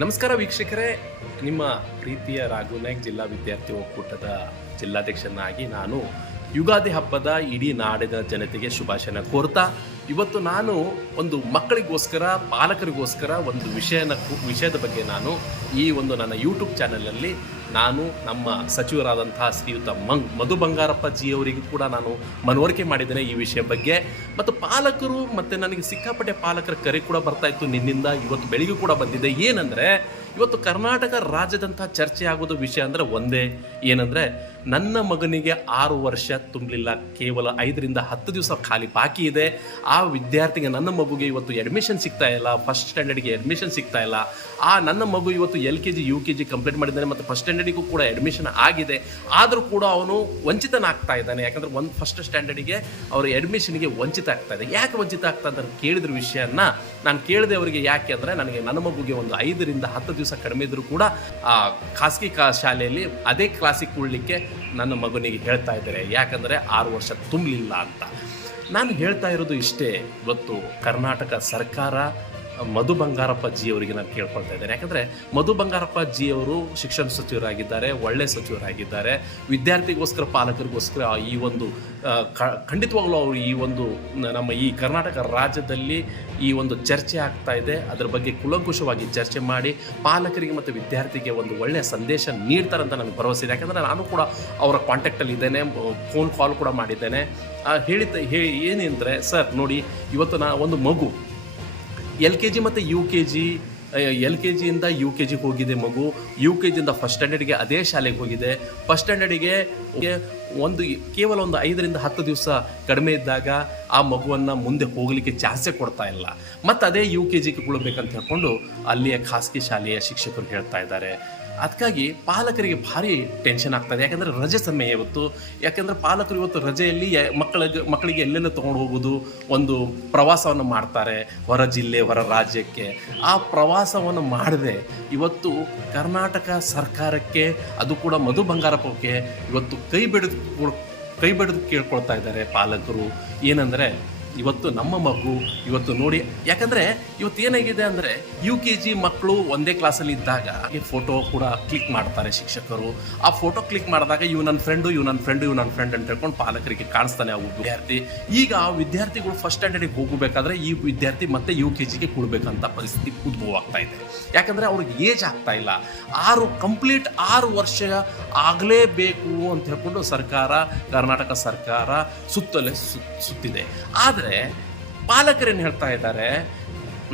ನಮಸ್ಕಾರ ವೀಕ್ಷಕರೇ, ನಿಮ್ಮ ಪ್ರೀತಿಯ ರಾಘುನಾಯಕ್ ಜಿಲ್ಲಾ ವಿದ್ಯಾರ್ಥಿ ಒಕ್ಕೂಟದ ಜಿಲ್ಲಾಧ್ಯಕ್ಷನಾಗಿ ನಾನು ಯುಗಾದಿ ಹಬ್ಬದ ಇಡೀ ನಾಡಿನ ಜನತೆಗೆ ಶುಭಾಶಯನ ಕೋರ್ತಾ, ಇವತ್ತು ನಾನು ಒಂದು ಮಕ್ಕಳಿಗೋಸ್ಕರ ಪಾಲಕರಿಗೋಸ್ಕರ ಒಂದು ವಿಷಯದ ಬಗ್ಗೆ ನಾನು ಈ ಒಂದು ನನ್ನ ಯೂಟ್ಯೂಬ್ ಚಾನಲಲ್ಲಿ ನಾನು ನಮ್ಮ ಸಚಿವರಾದಂತಹ ಶ್ರೀಯುತ ಮಧು ಬಂಗಾರಪ್ಪ ಜಿ ಅವರಿಗೂ ಕೂಡ ನಾನು ಮನವರಿಕೆ ಮಾಡಿದ್ದೇನೆ ಈ ವಿಷಯ ಬಗ್ಗೆ. ಮತ್ತು ಪಾಲಕರು ಮತ್ತು ನನಗೆ ಸಿಕ್ಕಾಪಟ್ಟೆ ಪಾಲಕರ ಕರೆ ಕೂಡ ಬರ್ತಾ ಇತ್ತು ನಿನ್ನಿಂದ, ಇವತ್ತು ಬೆಳಿಗ್ಗೆ ಕೂಡ ಬಂದಿದೆ. ಏನಂದರೆ ಇವತ್ತು ಕರ್ನಾಟಕ ರಾಜ್ಯದಂಥ ಚರ್ಚೆ ಆಗೋದು ವಿಷಯ ಅಂದರೆ ಒಂದೇ, ಏನಂದರೆ ನನ್ನ ಮಗನಿಗೆ 6 ವರ್ಷ ತುಂಬಲಿಲ್ಲ, ಕೇವಲ 5 ರಿಂದ 10 ದಿವಸ ಖಾಲಿ ಬಾಕಿ ಇದೆ. ಆ ವಿದ್ಯಾರ್ಥಿಗೆ, ನನ್ನ ಮಗುಗೆ ಇವತ್ತು ಅಡ್ಮಿಷನ್ ಸಿಗ್ತಾ ಇಲ್ಲ, ಫಸ್ಟ್ ಸ್ಟ್ಯಾಂಡರ್ಡ್ಗೆ ಅಡ್ಮಿಷನ್ ಸಿಗ್ತಾ ಇಲ್ಲ. ನನ್ನ ಮಗು ಇವತ್ತು LKG UKG ಕಂಪ್ಲೀಟ್ ಮಾಡಿದ್ದಾನೆ ಮತ್ತು ಫಸ್ಟ್ ಸ್ಟ್ಯಾಂಡರ್ಡಿಗೂ ಕೂಡ ಅಡ್ಮಿಷನ್ ಆಗಿದೆ. ಆದರೂ ಕೂಡ ಅವನು ವಂಚಿತನಾಗ್ತಾ ಇದ್ದಾನೆ. ಯಾಕಂದರೆ ಫಸ್ಟ್ ಸ್ಟ್ಯಾಂಡರ್ಡಿಗೆ ಅವರ ಅಡ್ಮಿಷನ್ಗೆ ವಂಚಿತ ಆಗ್ತಾ ಇದೆ. ಯಾಕೆ ವಂಚಿತ ಆಗ್ತಾ ಅಂತ ಕೇಳಿದ್ರ ವಿಷಯನ ನಾನು ಕೇಳಿದೆ ಅವರಿಗೆ. ಯಾಕೆ ಅಂದರೆ ನನಗೆ ನನ್ನ ಮಗುಗೆ ಒಂದು 5 ರಿಂದ 10 ದಿವಸ ಕಡಿಮೆ ಇದ್ದರೂ ಕೂಡ ಖಾಸಗಿ ಶಾಲೆಯಲ್ಲಿ ಅದೇ ಕ್ಲಾಸಿಗೆ ಕೂಡಲಿಕ್ಕೆ ನನ್ನ ಮಗನಿಗೆ ಹೇಳ್ತಾ ಇದ್ದಾರೆ, ಯಾಕಂದರೆ 6 ವರ್ಷ ತುಂಬಲಿಲ್ಲ ಅಂತ. ನಾನು ಹೇಳ್ತಾ ಇರೋದು ಇಷ್ಟೇ, ಇವತ್ತು ಕರ್ನಾಟಕ ಸರ್ಕಾರ ಮಧು ಬಂಗಾರಪ್ಪ ಜಿ ಅವರಿಗೆ ನಾನು ಕೇಳ್ಕೊಳ್ತಾ ಇದ್ದೇನೆ. ಯಾಕಂದರೆ ಮಧು ಬಂಗಾರಪ್ಪ ಜಿ ಅವರು ಶಿಕ್ಷಣ ಸಚಿವರಾಗಿದ್ದಾರೆ, ಒಳ್ಳೆ ಸಚಿವರಾಗಿದ್ದಾರೆ. ವಿದ್ಯಾರ್ಥಿಗೋಸ್ಕರ, ಪಾಲಕರಿಗೋಸ್ಕರ ಈ ಒಂದು ಖಂಡಿತವಾಗ್ಲೂ ಅವರು ಈ ಒಂದು ನಮ್ಮ ಈ ಕರ್ನಾಟಕ ರಾಜ್ಯದಲ್ಲಿ ಈ ಒಂದು ಚರ್ಚೆ ಆಗ್ತಾ ಇದೆ, ಅದರ ಬಗ್ಗೆ ಕೂಲಂಕುಷವಾಗಿ ಚರ್ಚೆ ಮಾಡಿ ಪಾಲಕರಿಗೆ ಮತ್ತು ವಿದ್ಯಾರ್ಥಿಗೆ ಒಂದು ಒಳ್ಳೆಯ ಸಂದೇಶ ನೀಡ್ತಾರಂತ ನನಗೆ ಭರವಸೆ ಇದೆ. ಯಾಕಂದರೆ ನಾನು ಕೂಡ ಅವರ ಕಾಂಟ್ಯಾಕ್ಟಲ್ಲಿ ಇದ್ದೇನೆ, ಫೋನ್ ಕಾಲ್ ಕೂಡ ಮಾಡಿದ್ದೇನೆ. ಏನೆಂದರೆ, ಸರ್ ನೋಡಿ, ಇವತ್ತು ಒಂದು ಮಗು LKG ಮತ್ತು UKG, LKGಯಿಂದ UKG ಹೋಗಿದೆ ಮಗು, UKGಯಿಂದ ಫಸ್ಟ್ ಸ್ಟ್ಯಾಂಡರ್ಡ್ಗೆ ಅದೇ ಶಾಲೆಗೆ ಹೋಗಿದೆ. ಫಸ್ಟ್ ಸ್ಟ್ಯಾಂಡರ್ಡಿಗೆ ಕೇವಲ ಒಂದು 5 ರಿಂದ 10 ದಿವಸ ಕಡಿಮೆ ಇದ್ದಾಗ ಆ ಮಗುವನ್ನು ಮುಂದೆ ಹೋಗಲಿಕ್ಕೆ ಚಾನ್ಸೇ ಕೊಡ್ತಾ ಇಲ್ಲ. ಮತ್ತು ಅದೇ UKGಗೆ ಕೊಡಬೇಕಂತ ಹೇಳ್ಕೊಂಡು ಅಲ್ಲಿಯ ಖಾಸಗಿ ಶಾಲೆಯ ಶಿಕ್ಷಕರು ಹೇಳ್ತಾ ಇದ್ದಾರೆ. ಅದಕ್ಕಾಗಿ ಪಾಲಕರಿಗೆ ಭಾರಿ ಟೆನ್ಷನ್ ಆಗ್ತದೆ. ಯಾಕಂದರೆ ರಜೆ ಸಮಯ ಇವತ್ತು. ಯಾಕೆಂದರೆ ಪಾಲಕರು ಇವತ್ತು ರಜೆಯಲ್ಲಿ ಮಕ್ಕಳಿಗೆ ಎಲ್ಲೆಲ್ಲ ತೊಗೊಂಡು ಹೋಗೋದು, ಒಂದು ಪ್ರವಾಸವನ್ನು ಮಾಡ್ತಾರೆ ಹೊರ ಜಿಲ್ಲೆ, ಹೊರ ರಾಜ್ಯಕ್ಕೆ. ಆ ಪ್ರವಾಸವನ್ನು ಮಾಡದೆ ಇವತ್ತು ಕರ್ನಾಟಕ ಸರ್ಕಾರಕ್ಕೆ, ಅದು ಕೂಡ ಮಧು ಬಂಗಾರಪ್ಪಗೆ ಇವತ್ತು ಕೈ ಬೆಳೆದು ಕೇಳ್ಕೊಳ್ತಾ ಇದ್ದಾರೆ ಪಾಲಕರು. ಏನಂದರೆ ಇವತ್ತು ನಮ್ಮ ಮಗು ಇವತ್ತು ನೋಡಿ, ಯಾಕಂದರೆ ಇವತ್ತು ಏನಾಗಿದೆ ಅಂದರೆ UKG ಮಕ್ಕಳು ಒಂದೇ ಕ್ಲಾಸಲ್ಲಿ ಇದ್ದಾಗ ಈ ಫೋಟೋ ಕೂಡ ಕ್ಲಿಕ್ ಮಾಡ್ತಾರೆ ಶಿಕ್ಷಕರು. ಆ ಫೋಟೋ ಕ್ಲಿಕ್ ಮಾಡಿದಾಗ ಇವ್ ನನ್ನ ಫ್ರೆಂಡ್ ಅಂತ ಹೇಳ್ಕೊಂಡು ಪಾಲಕರಿಗೆ ಕಾಣಿಸ್ತಾನೆ ಆ ವಿದ್ಯಾರ್ಥಿ. ಈಗ ಆ ವಿದ್ಯಾರ್ಥಿಗಳು ಫಸ್ಟ್ ಸ್ಟ್ಯಾಂಡರ್ಡಿಗೆ ಹೋಗಬೇಕಾದ್ರೆ ಈ ವಿದ್ಯಾರ್ಥಿ ಮತ್ತೆ UKGಗೆ ಕೊಡಬೇಕಂತ ಪರಿಸ್ಥಿತಿ ಉದ್ಭವ ಆಗ್ತಾ ಇದೆ. ಯಾಕಂದರೆ ಅವ್ರಿಗೆ ಏಜ್ ಆಗ್ತಾ ಇಲ್ಲ. 6 ವರ್ಷ ಆಗಲೇಬೇಕು ಅಂತ ಹೇಳ್ಕೊಂಡು ಕರ್ನಾಟಕ ಸರ್ಕಾರ ಸುತ್ತಿದೆ. ಆದರೆ ಪಾಲಕರೇನು ಹೇಳ್ತಾ ಇದ್ದಾರೆ,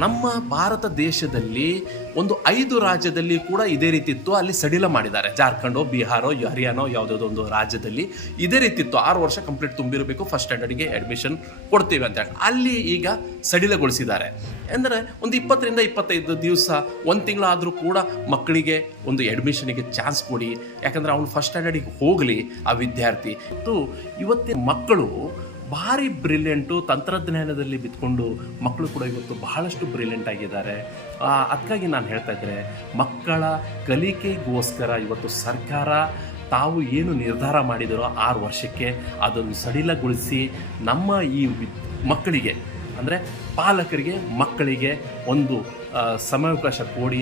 ನಮ್ಮ ಭಾರತ ದೇಶದಲ್ಲಿ ಒಂದು 5 ರಾಜ್ಯದಲ್ಲಿ ಕೂಡ ಇದೇ ರೀತಿ ಇತ್ತು. ಅಲ್ಲಿ ಸಡಿಲ ಮಾಡಿದ್ದಾರೆ. ಜಾರ್ಖಂಡೋ, ಬಿಹಾರೋ, ಹರಿಯಾಣೋ ಯಾವುದಾದ್ರು ಒಂದು ರಾಜ್ಯದಲ್ಲಿ ಇದೇ ರೀತಿ ಇತ್ತು. 6 ವರ್ಷ ಕಂಪ್ಲೀಟ್ ತುಂಬಿರಬೇಕು, ಫಸ್ಟ್ ಸ್ಟ್ಯಾಂಡರ್ಡ್ಗೆ ಅಡ್ಮಿಷನ್ ಕೊಡ್ತೀವಿ ಅಂತ ಹೇಳಿ ಅಲ್ಲಿ ಈಗ ಸಡಿಲಗೊಳಿಸಿದ್ದಾರೆ. ಅಂದರೆ ಒಂದು 20 ರಿಂದ 25 ದಿವಸ, 1 ತಿಂಗಳಾದರೂ ಕೂಡ ಮಕ್ಕಳಿಗೆ ಒಂದು ಅಡ್ಮಿಷನ್ಗೆ ಚಾನ್ಸ್ ಕೊಡಿ. ಯಾಕಂದರೆ ಅವನು ಫಸ್ಟ್ ಸ್ಟ್ಯಾಂಡರ್ಡಿಗೆ ಹೋಗಲಿ ಆ ವಿದ್ಯಾರ್ಥಿ. ಇವತ್ತಿನ ಮಕ್ಕಳು ಭಾರಿ ಬ್ರಿಲಿಯಂಟು, ತಂತ್ರಜ್ಞಾನದಲ್ಲಿ ಬಿತ್ಕೊಂಡು ಮಕ್ಕಳು ಕೂಡ ಇವತ್ತು ಬಹಳಷ್ಟು ಬ್ರಿಲಿಯಂಟ್ ಆಗಿದ್ದಾರೆ. ಅದಕ್ಕಾಗಿ ನಾನು ಹೇಳ್ತಾ ಇದ್ದರೆ, ಮಕ್ಕಳ ಕಲಿಕೆಗೋಸ್ಕರ ಇವತ್ತು ಸರ್ಕಾರ ತಾವು ಏನು ನಿರ್ಧಾರ ಮಾಡಿದರೋ 6 ವರ್ಷಕ್ಕೆ ಅದನ್ನು ಸಡಿಲಗೊಳಿಸಿ ನಮ್ಮ ಈ ಮಕ್ಕಳಿಗೆ, ಅಂದರೆ ಪಾಲಕರಿಗೆ, ಮಕ್ಕಳಿಗೆ ಒಂದು ಸಮಯಾವಕಾಶ ಕೊಡಿ.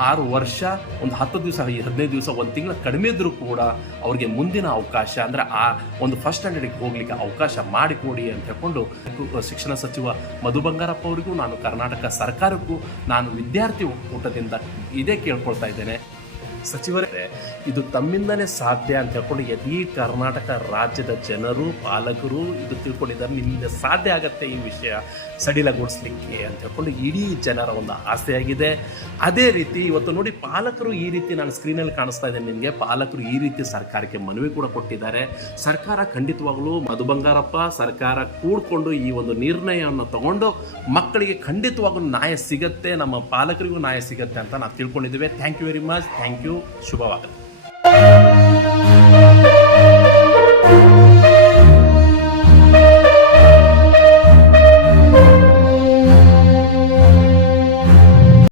6 ವರ್ಷ, ಒಂದು 10 ದಿವಸ, 15 ದಿವಸ, 1 ತಿಂಗಳ ಕಡಿಮೆ ಇದ್ದರೂ ಕೂಡ ಅವ್ರಿಗೆ ಮುಂದಿನ ಅವಕಾಶ, ಅಂದರೆ ಆ ಒಂದು ಫಸ್ಟ್ ಸ್ಟ್ಯಾಂಡರ್ಡಿಗೆ ಹೋಗಲಿಕ್ಕೆ ಅವಕಾಶ ಮಾಡಿಕೊಡಿ ಅಂತ ಹೇಳ್ಕೊಂಡು ಶಿಕ್ಷಣ ಸಚಿವ ಮಧು ಬಂಗಾರಪ್ಪ ಅವರಿಗೂ, ನಾನು ಕರ್ನಾಟಕ ಸರ್ಕಾರಕ್ಕೂ, ನಾನು ವಿದ್ಯಾರ್ಥಿ ಒಕ್ಕೂಟದಿಂದ ಇದೇ ಕೇಳ್ಕೊಳ್ತಾ ಇದ್ದೇನೆ. ಸಚಿವರೇ, ಇದು ತಮ್ಮಿಂದಲೇ ಸಾಧ್ಯ ಅಂತ ಹೇಳ್ಕೊಂಡು ಇಡೀ ಕರ್ನಾಟಕ ರಾಜ್ಯದ ಜನರು, ಪಾಲಕರು ಇದು ತಿಳ್ಕೊಂಡಿದ್ದಾರೆ. ನಿಮ್ಮಿಂದ ಸಾಧ್ಯ ಆಗತ್ತೆ ಈ ವಿಷಯ ಸಡಿಲಗೊಳಿಸ್ಲಿಕ್ಕೆ ಅಂತ ಹೇಳ್ಕೊಂಡು ಇಡೀ ಜನರ ಒಂದು ಆಸೆಯಾಗಿದೆ. ಅದೇ ರೀತಿ ಇವತ್ತು ನೋಡಿ, ಪಾಲಕರು ಈ ರೀತಿ, ನಾನು ಸ್ಕ್ರೀನಲ್ಲಿ ಕಾಣಿಸ್ತಾ ಇದ್ದೇನೆ ನಿಮಗೆ, ಪಾಲಕರು ಈ ರೀತಿ ಸರ್ಕಾರಕ್ಕೆ ಮನವಿ ಕೂಡ ಕೊಟ್ಟಿದ್ದಾರೆ. ಸರ್ಕಾರ ಖಂಡಿತವಾಗಲೂ ಮಧು ಬಂಗಾರಪ್ಪ ಸರ್ಕಾರ ಕೂಡ್ಕೊಂಡು ಈ ಒಂದು ನಿರ್ಣಯವನ್ನು ತಗೊಂಡು ಮಕ್ಕಳಿಗೆ ಖಂಡಿತವಾಗಲೂ ನ್ಯಾಯ ಸಿಗತ್ತೆ, ನಮ್ಮ ಪಾಲಕರಿಗೂ ನ್ಯಾಯ ಸಿಗತ್ತೆ ಅಂತ ನಾವು ತಿಳ್ಕೊಂಡಿದ್ದೇವೆ. Thank you very much. Thank you. ಶುಭವಾಗಲಿ.